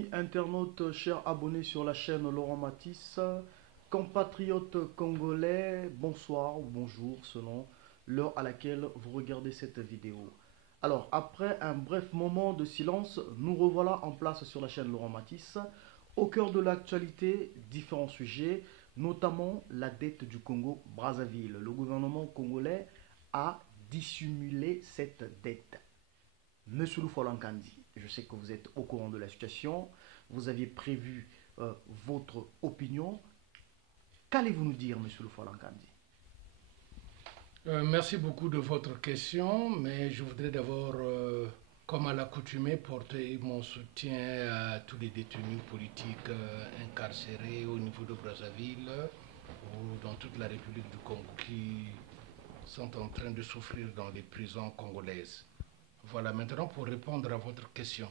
Amis internautes, chers abonnés sur la chaîne Laurent Matisse, compatriotes congolais, bonsoir ou bonjour selon l'heure à laquelle vous regardez cette vidéo. Alors, après un bref moment de silence, nous revoilà en place sur la chaîne Laurent Matisse. Au cœur de l'actualité, différents sujets, notamment la dette du Congo-Brazzaville. Le gouvernement congolais a dissimulé cette dette. Monsieur Loufolankandi, je sais que vous êtes au courant de la situation, vous aviez prévu votre opinion. Qu'allez-vous nous dire, monsieur Loufolankandi? Merci beaucoup de votre question, mais je voudrais d'abord, comme à l'accoutumée, porter mon soutien à tous les détenus politiques incarcérés au niveau de Brazzaville ou dans toute la République du Congo qui sont en train de souffrir dans les prisons congolaises. Voilà, maintenant pour répondre à votre question,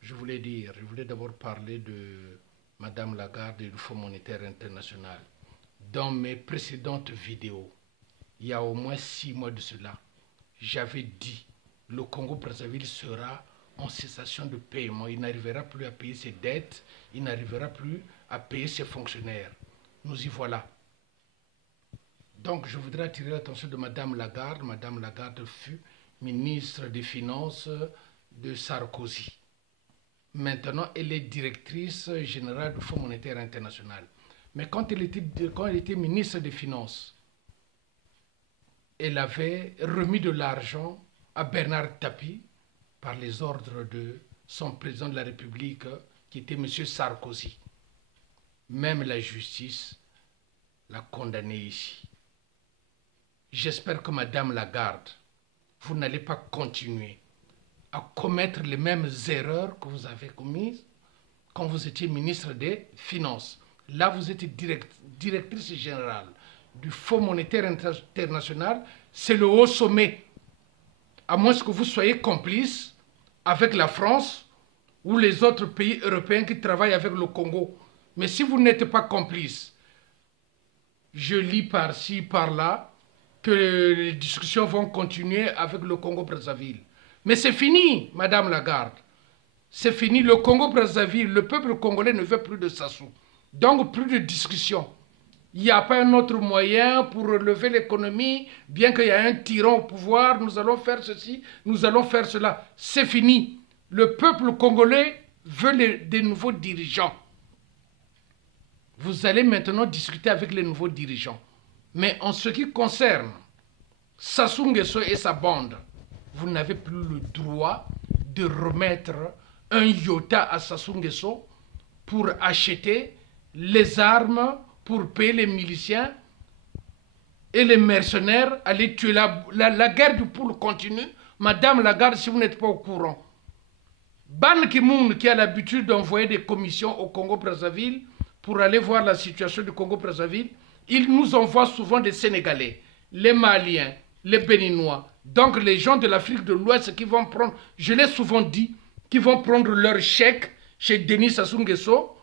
je voulais d'abord parler de Madame Lagarde et du Fonds monétaire international. Dans mes précédentes vidéos, il y a au moins 6 mois de cela, j'avais dit le Congo-Brazzaville sera en cessation de paiement. Il n'arrivera plus à payer ses dettes, il n'arrivera plus à payer ses fonctionnaires. Nous y voilà. Donc je voudrais attirer l'attention de Madame Lagarde. Madame Lagarde fut ministre des Finances de Sarkozy. Maintenant, elle est directrice générale du Fonds monétaire international. Mais quand elle était ministre des Finances, elle avait remis de l'argent à Bernard Tapie par les ordres de son président de la République, qui était M. Sarkozy. Même la justice l'a condamné ici. J'espère que Madame Lagarde, vous n'allez pas continuer à commettre les mêmes erreurs que vous avez commises quand vous étiez ministre des Finances. Là, vous étiez directrice générale du Fonds monétaire international. C'est le haut sommet. À moins que vous soyez complice avec la France ou les autres pays européens qui travaillent avec le Congo. Mais si vous n'êtes pas complice, je lis par-ci, par-là, que les discussions vont continuer avec le Congo-Brazzaville. Mais c'est fini, Madame Lagarde. C'est fini. Le Congo-Brazzaville, le peuple congolais ne veut plus de Sassou. Donc, plus de discussion. Il n'y a pas un autre moyen pour relever l'économie, bien qu'il y ait un tyran au pouvoir, nous allons faire ceci, nous allons faire cela. C'est fini. Le peuple congolais veut des nouveaux dirigeants. Vous allez maintenant discuter avec les nouveaux dirigeants. Mais en ce qui concerne Sassou Nguesso et sa bande, vous n'avez plus le droit de remettre un iota à Sassou Nguesso pour acheter les armes, pour payer les miliciens et les mercenaires, aller tuer. La guerre du poule continue. Madame Lagarde, si vous n'êtes pas au courant, Ban Ki-moon, qui a l'habitude d'envoyer des commissions au Congo-Brazzaville pour aller voir la situation du Congo-Brazzaville, il nous envoie souvent des Sénégalais, les Maliens, les Béninois, donc les gens de l'Afrique de l'Ouest qui vont prendre, je l'ai souvent dit, qui vont prendre leur chèque chez Denis Sassou Nguesso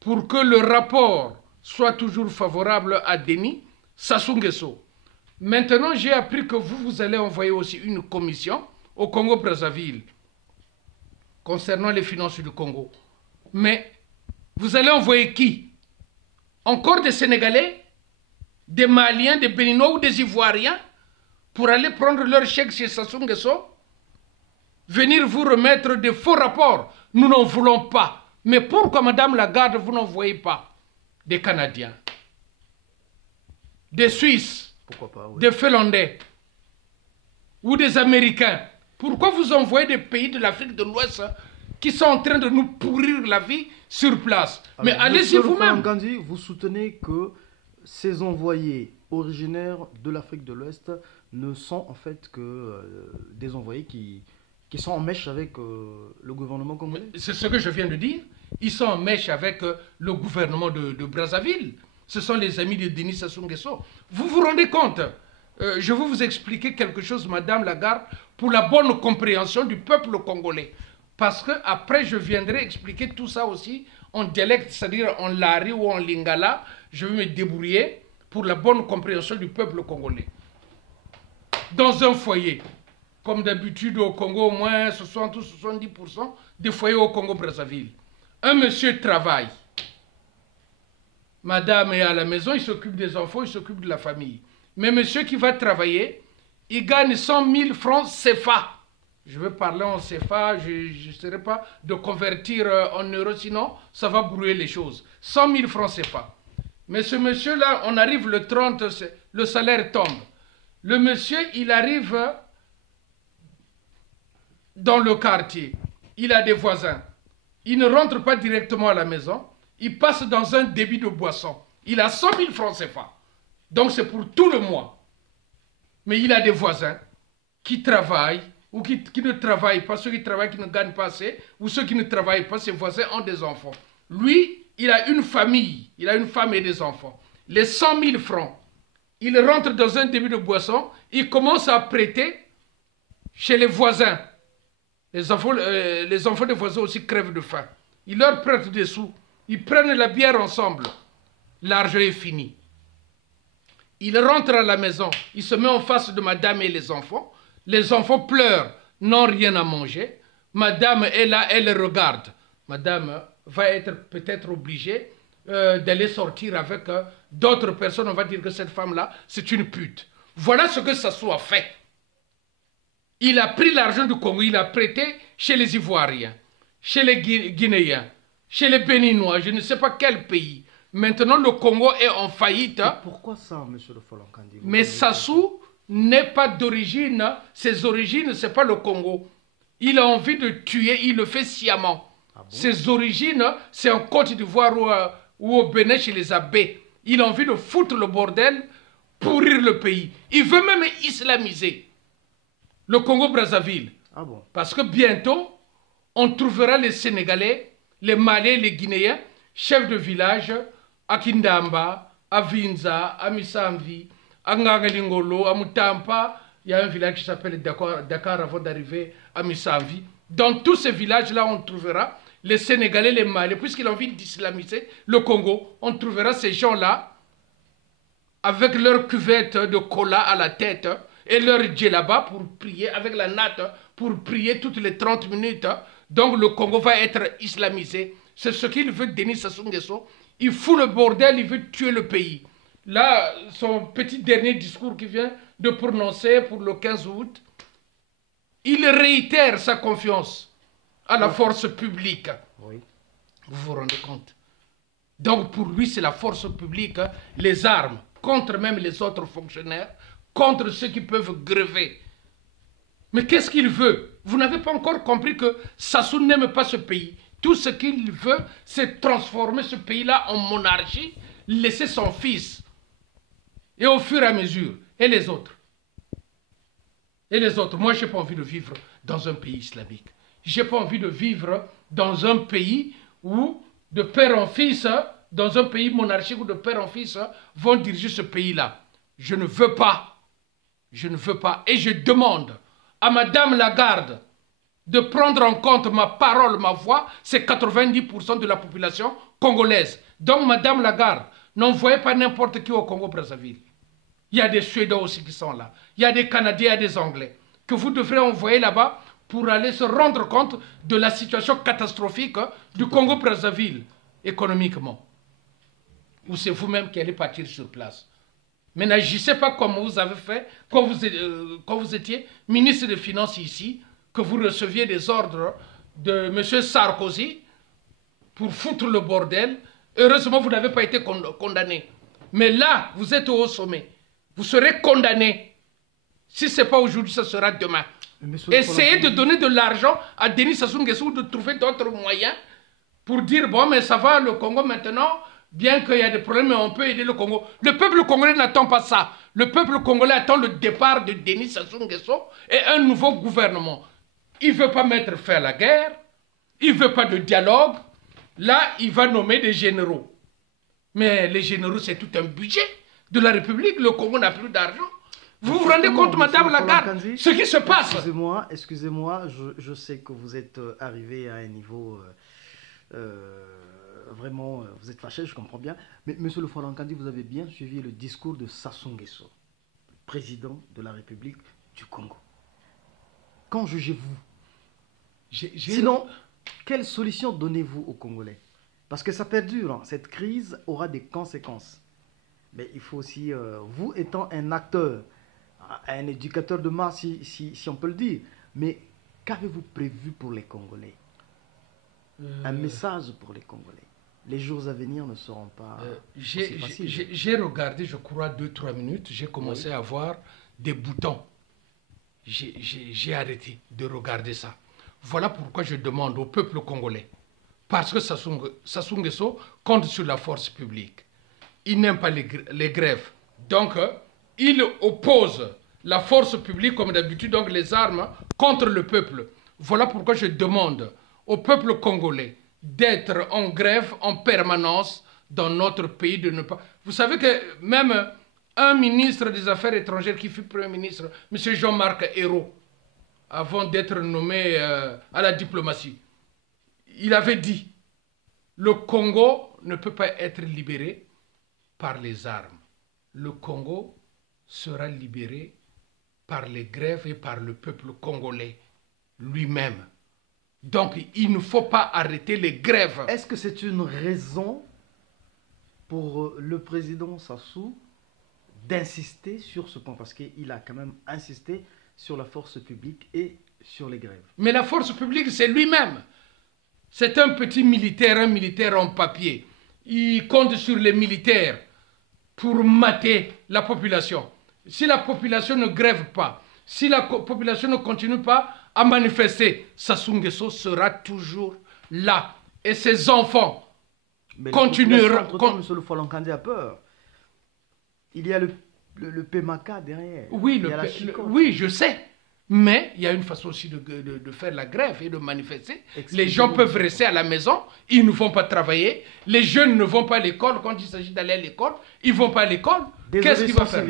pour que le rapport soit toujours favorable à Denis Sassou Nguesso. Maintenant, j'ai appris que vous allez envoyer aussi une commission au Congo-Brazzaville concernant les finances du Congo. Mais vous allez envoyer qui? Encore des Sénégalais, des Maliens, des Béninois ou des Ivoiriens pour aller prendre leur chèque chez Sassou Nguesso? Venir vous remettre des faux rapports. Nous n'en voulons pas. Mais pourquoi, Madame Lagarde, vous n'en voyez pas des Canadiens, des Suisses, pourquoi pas, oui, des Finlandais ou des Américains? Pourquoi vous envoyez des pays de l'Afrique de l'Ouest qui sont en train de nous pourrir la vie sur place? Alors, mais allez-y vous-même. Gandhi, vous soutenez que ces envoyés originaires de l'Afrique de l'Ouest ne sont en fait que des envoyés qui sont en mèche avec le gouvernement congolais? C'est ce que je viens de dire. Ils sont en mèche avec le gouvernement de Brazzaville. Ce sont les amis de Denis Sassou Nguesso. Vous vous rendez compte? Je vais vous expliquer quelque chose, Madame Lagarde, pour la bonne compréhension du peuple congolais. Parce que après, je viendrai expliquer tout ça aussi en dialecte, c'est-à-dire en lari ou en lingala. Je vais me débrouiller pour la bonne compréhension du peuple congolais. Dans un foyer, comme d'habitude au Congo, au moins 60 ou 70% des foyers au Congo-Brazzaville. Un monsieur travaille. Madame est à la maison, il s'occupe des enfants, il s'occupe de la famille. Mais monsieur qui va travailler, il gagne 100 000 francs CFA. Je veux parler en CFA, je ne serai pas de convertir en euros, sinon ça va brouiller les choses. 100 000 francs CFA. Mais ce monsieur-là, on arrive le 30, le salaire tombe. Le monsieur, il arrive dans le quartier. Il a des voisins. Il ne rentre pas directement à la maison. Il passe dans un débit de boisson. Il a 100 000 francs CFA. Donc c'est pour tout le mois. Mais il a des voisins qui travaillent ou qui ne travaillent pas. Ceux qui travaillent, qui ne gagnent pas assez. Ou ceux qui ne travaillent pas, ses voisins ont des enfants. Lui, il a une famille. Il a une femme et des enfants. Les 100 000 francs, il rentre dans un débit de boisson. Il commence à prêter chez les voisins. Les enfants des voisins aussi crèvent de faim. Il leur prête des sous. Ils prennent la bière ensemble. L'argent est fini. Il rentre à la maison. Il se met en face de madame et les enfants. Les enfants pleurent, n'ont rien à manger. Madame est là, elle regarde. Madame va être peut-être obligée d'aller sortir avec d'autres personnes. On va dire que cette femme-là, c'est une pute. Voilà ce que Sassou a fait. Il a pris l'argent du Congo, il a prêté chez les Ivoiriens, chez les Guinéens, chez les Béninois, je ne sais pas quel pays. Maintenant, le Congo est en faillite. Et pourquoi ça, monsieur le Folankandi? Mais Sassou n'est pas d'origine, ses origines, ce n'est pas le Congo. Il a envie de tuer, il le fait sciemment. Ah bon? Ses origines, c'est en Côte d'Ivoire ou au Bénin chez les abbés. Il a envie de foutre le bordel, pourrir le pays. Il veut même islamiser le Congo-Brazzaville. Ah bon? Parce que bientôt, on trouvera les Sénégalais, les Malais, les Guinéens, chefs de village, à Kindamba, à Vinza, à Missamvi, à Ngangalingolo, à Mutampa. Il y a un village qui s'appelle Dakar avant d'arriver à Missamvi. Dans tous ces villages-là, on trouvera les Sénégalais, les Malais, puisqu'il a envie d'islamiser le Congo. On trouvera ces gens-là avec leur cuvette de cola à la tête et leur djellaba pour prier, avec la natte pour prier toutes les 30 minutes. Donc le Congo va être islamisé. C'est ce qu'il veut, Denis Sassou Nguesso. Il fout le bordel, il veut tuer le pays. Là, son petit dernier discours qu'il vient de prononcer pour le 15 août, il réitère sa confiance à la force publique. Oui. Vous vous rendez compte? Donc pour lui, c'est la force publique, les armes, contre même les autres fonctionnaires, contre ceux qui peuvent grever. Mais qu'est-ce qu'il veut? Vous n'avez pas encore compris que Sassou n'aime pas ce pays. Tout ce qu'il veut, c'est transformer ce pays-là en monarchie, laisser son fils. Et au fur et à mesure, et les autres. Et les autres. Moi, je n'ai pas envie de vivre dans un pays islamique. Je n'ai pas envie de vivre dans un pays où, de père en fils, dans un pays monarchique où de père en fils vont diriger ce pays-là. Je ne veux pas. Je ne veux pas. Et je demande à Madame Lagarde de prendre en compte ma parole, ma voix. C'est 90% de la population congolaise. Donc, Madame Lagarde, n'envoyez pas n'importe qui au Congo-Brazzaville. Il y a des Suédois aussi qui sont là. Il y a des Canadiens et des Anglais que vous devrez envoyer là-bas pour aller se rendre compte de la situation catastrophique du Congo-Brazzaville économiquement. Ou c'est vous-même qui allez partir sur place. Mais n'agissez pas comme vous avez fait quand vous étiez ministre des Finances ici, que vous receviez des ordres de M. Sarkozy pour foutre le bordel. Heureusement, vous n'avez pas été condamné. Mais là, vous êtes au haut sommet. Vous serez condamné. Si ce n'est pas aujourd'hui, ce sera demain. Essayez de donner de l'argent à Denis Sassou Nguesso ou de trouver d'autres moyens pour dire, bon, mais ça va, le Congo maintenant, bien qu'il y a des problèmes, mais on peut aider le Congo. Le peuple congolais n'attend pas ça. Le peuple congolais attend le départ de Denis Sassou Nguesso et un nouveau gouvernement. Il ne veut pas mettre fin à la guerre. Il ne veut pas de dialogue. Là, il va nommer des généraux. Mais les généraux, c'est tout un budget de la République. Le Congo n'a plus d'argent. Vous vous rendez compte, Madame Lagarde, ce qui se passe? Excusez-moi, je sais que vous êtes arrivé à un niveau... vraiment, vous êtes fâché, je comprends bien. Mais monsieur le Folankandi, vous avez bien suivi le discours de Sassou Nguesso, président de la République du Congo. Quand jugez-vous? J'ai- Sinon, quelle solution donnez-vous aux Congolais? Parce que ça perdure, hein. Cette crise aura des conséquences. Mais il faut aussi, vous étant un acteur, un éducateur de masse, si on peut le dire, mais qu'avez-vous prévu pour les Congolais? Un message pour les Congolais. Les jours à venir ne seront pas aussi faciles. J'ai regardé, je crois, 2-3 minutes, j'ai commencé à voir des boutons. J'ai arrêté de regarder ça. Voilà pourquoi je demande au peuple congolais, parce que Sassou Nguesso compte sur la force publique. Il n'aime pas les grèves. Donc, il oppose la force publique, comme d'habitude, donc les armes, contre le peuple. Voilà pourquoi je demande au peuple congolais d'être en grève en permanence dans notre pays, de ne pas... Vous savez que même un ministre des Affaires étrangères qui fut Premier ministre, M. Jean-Marc Ayrault, avant d'être nommé à la diplomatie, il avait dit, le Congo ne peut pas être libéré par les armes. Le Congo sera libéré par les grèves et par le peuple congolais lui-même. Donc, il ne faut pas arrêter les grèves. Est-ce que c'est une raison pour le président Sassou d'insister sur ce point? Parce qu'il a quand même insisté sur la force publique et sur les grèves. Mais la force publique, c'est lui-même. C'est un petit militaire, un militaire en papier. Il compte sur les militaires pour mater la population. Si la population ne grève pas, si la population ne continue pas à manifester, Sassou Nguesso sera toujours là. Et ses enfants continueront... M. Le Folankandé a peur. Il y a le PMACA derrière. Oui, oui, je sais. Mais il y a une façon aussi de faire la grève et de manifester. Les gens peuvent rester à la maison, ils ne vont pas travailler. Les jeunes ne vont pas à l'école. Quand il s'agit d'aller à l'école, ils ne vont pas à l'école. Qu'est-ce qu'il va faire?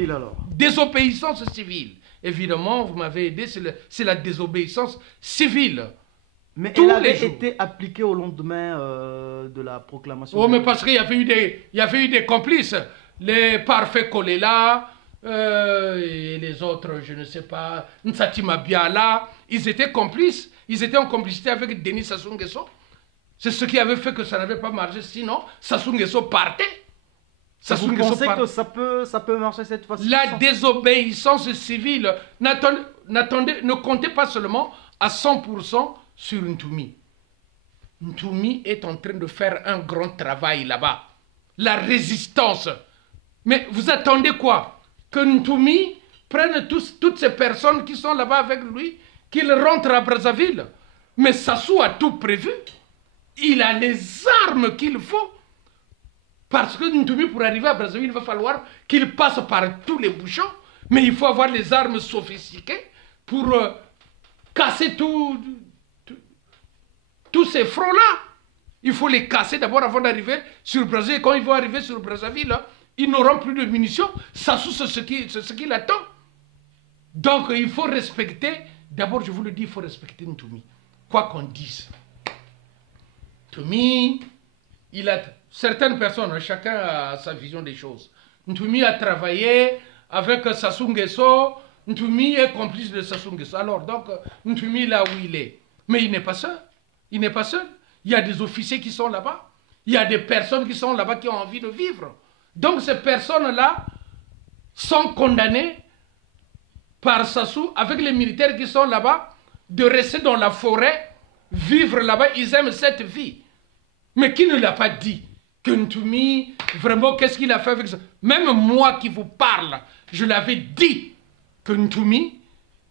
Désobéissance civile. Évidemment, vous m'avez aidé, c'est la désobéissance civile. Mais elle avait été appliquée au lendemain de la proclamation. Oh, mais parce qu'il y avait eu des complices. Les parfaits Kolela, et les autres, je ne sais pas, Nsatima Biala, ils étaient complices. Ils étaient en complicité avec Denis Sassou Nguesso. C'est ce qui avait fait que ça n'avait pas marché. Sinon, Sassou Nguesso partait. Vous pensez que ça peut marcher cette fois-ci? La désobéissance civile, ne comptez pas seulement à 100% sur Ntoumi. Ntoumi est en train de faire un grand travail là-bas. La résistance. Mais vous attendez quoi? Que Ntoumi prenne toutes ces personnes qui sont là-bas avec lui, qu'il rentre à Brazzaville. Mais Sassou a tout prévu. Il a les armes qu'il faut. Parce que Ntoumi, pour arriver à Brazzaville, il va falloir qu'il passe par tous les bouchons. Mais il faut avoir les armes sophistiquées pour casser tous ces fronts-là. Il faut les casser d'abord avant d'arriver sur Brazzaville. Et quand ils vont arriver sur Brazzaville, ils n'auront plus de munitions. Sassou, c'est ce qu'il attend. Donc, il faut respecter, d'abord, je vous le dis, il faut respecter Ntoumi. Quoi qu'on dise. Ntoumi, il a... Certaines personnes, chacun a sa vision des choses. Ntoumi a travaillé avec Sassou Nguesso. Ntoumi est complice de Sassou Nguesso. Alors, donc, Ntoumi là où il est. Mais il n'est pas seul. Il n'est pas seul. Il y a des officiers qui sont là-bas. Il y a des personnes qui sont là-bas qui ont envie de vivre. Donc, ces personnes-là sont condamnées par Sassou, avec les militaires qui sont là-bas, de rester dans la forêt, vivre là-bas. Ils aiment cette vie. Mais qui ne l'a pas dit? Que Ntoumi, vraiment, qu'est-ce qu'il a fait avec ça? Même moi qui vous parle, je l'avais dit que Ntoumi,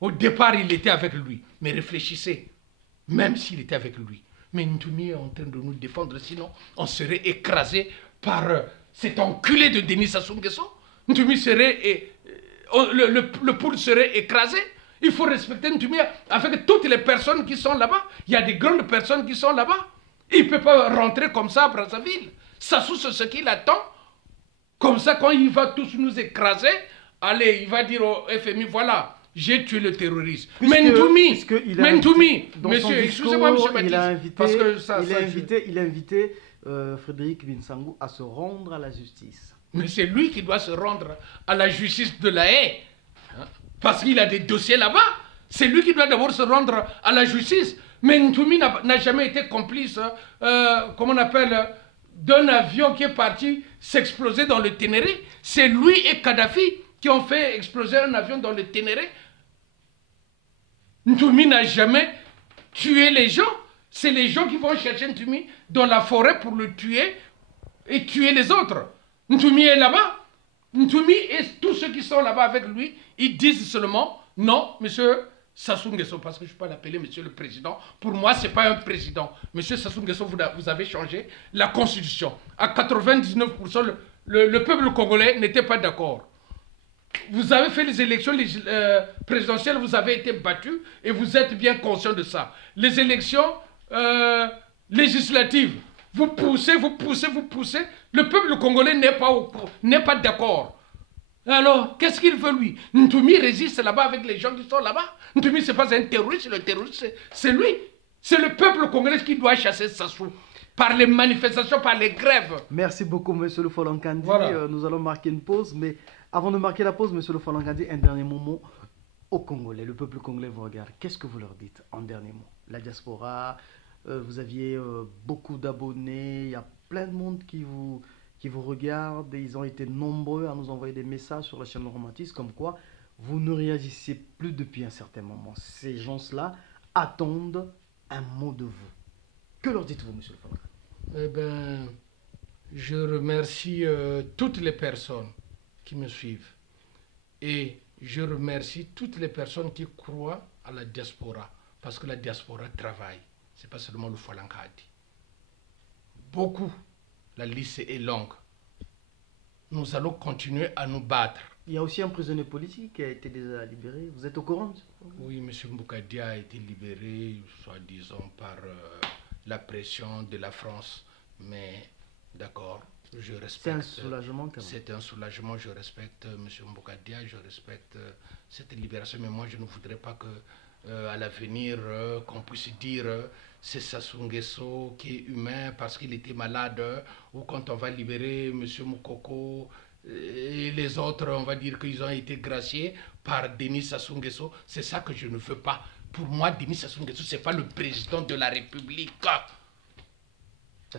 au départ, il était avec lui. Mais réfléchissez, même s'il était avec lui. Mais Ntoumi est en train de nous défendre, sinon on serait écrasé par cet enculé de Denis Sassou Nguesso. Ntoumi serait... le poule serait écrasé. Il faut respecter Ntoumi avec toutes les personnes qui sont là-bas. Il y a des grandes personnes qui sont là-bas. Il ne peut pas rentrer comme ça à Brazzaville. Sassou, c'est ce qu'il attend. Comme ça, quand il va tous nous écraser, allez, il va dire au FMI, voilà, j'ai tué le terroriste. Mais Ntoumi, monsieur, excusez-moi, monsieur Baptiste, il a invité Frédéric Vinsangou à se rendre à la justice. Mais c'est lui qui doit se rendre à la justice de la Haye. Parce qu'il a des dossiers là-bas. C'est lui qui doit d'abord se rendre à la justice. Mais Ntoumi n'a jamais été complice, comment on appelle, d'un avion qui est parti s'exploser dans le Ténéré. C'est lui et Kadhafi qui ont fait exploser un avion dans le Ténéré. Ntoumi n'a jamais tué les gens. C'est les gens qui vont chercher Ntoumi dans la forêt pour le tuer et tuer les autres. Ntoumi est là-bas. Ntoumi et tous ceux qui sont là-bas avec lui, ils disent seulement non, monsieur Sassou Nguesso, parce que je ne peux pas l'appeler monsieur le président. Pour moi, ce n'est pas un président. Monsieur Sassou Nguesso, vous avez changé la constitution. À 99%, le peuple congolais n'était pas d'accord. Vous avez fait les élections présidentielles, vous avez été battu et vous êtes bien conscient de ça. Les élections législatives, vous poussez. Le peuple congolais n'est pas d'accord. Alors, qu'est-ce qu'il veut lui? Ntoumi résiste là-bas avec les gens qui sont là-bas. Ntoumi, ce n'est pas un terroriste, le terroriste, c'est lui. C'est le peuple congolais qui doit chasser Sassou. Par les manifestations, par les grèves. Merci beaucoup, monsieur le Folankandi. Voilà. Nous allons marquer une pause, mais avant de marquer la pause, monsieur le Folankandi, un dernier mot aux Congolais. Le peuple congolais vous regarde. Qu'est-ce que vous leur dites en dernier mot? La diaspora, vous aviez beaucoup d'abonnés, il y a plein de monde qui vous regarde, et ils ont été nombreux à nous envoyer des messages sur la chaîne Loromatis, comme quoi vous ne réagissez plus depuis un certain moment. Ces gens-là attendent un mot de vous. Que leur dites-vous, monsieur le Folankandi? Eh bien, je remercie toutes les personnes qui me suivent. Et je remercie toutes les personnes qui croient à la diaspora. Parce que la diaspora travaille. Ce n'est pas seulement le Folankandi. Beaucoup. La liste est longue. Nous allons continuer à nous battre. Il y a aussi un prisonnier politique qui a été déjà libéré. Vous êtes au courant? Oui, M. Mboukadia a été libéré, soi-disant, par la pression de la France. Mais, d'accord, je respecte. C'est un soulagement quand même. C'est un soulagement, je respecte M. Mboukadia, je respecte cette libération. Mais moi, je ne voudrais pas que, à l'avenir, qu'on puisse dire c'est Sassou Nguesso qui est humain parce qu'il était malade, ou quand on va libérer M. Moukoko et les autres, on va dire qu'ils ont été graciés par Denis Sassou Nguesso. C'est ça que je ne veux pas. Pour moi, Denis Sassou Nguesso, ce n'est pas le président de la République.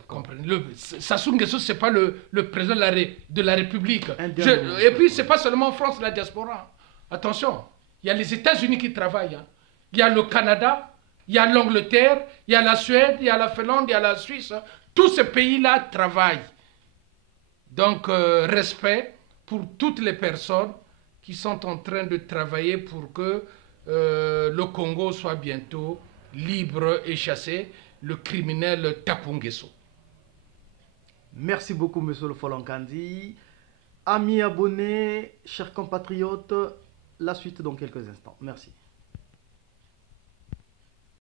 Comprenez. Sassou Nguesso, ce n'est pas le président de la République. Et puis, ce n'est pas seulement en France, la diaspora. Attention, il y a les États-Unis qui travaillent. Hein. Il y a le Canada, il y a l'Angleterre, il y a la Suède, il y a la Finlande, il y a la Suisse. Tous ces pays-là travaillent. Donc, respect pour toutes les personnes qui sont en train de travailler pour que le Congo soit bientôt libre et chassé, le criminel Takou Nguesso. Merci beaucoup, monsieur le Folankandi. Amis abonnés, chers compatriotes, la suite dans quelques instants. Merci.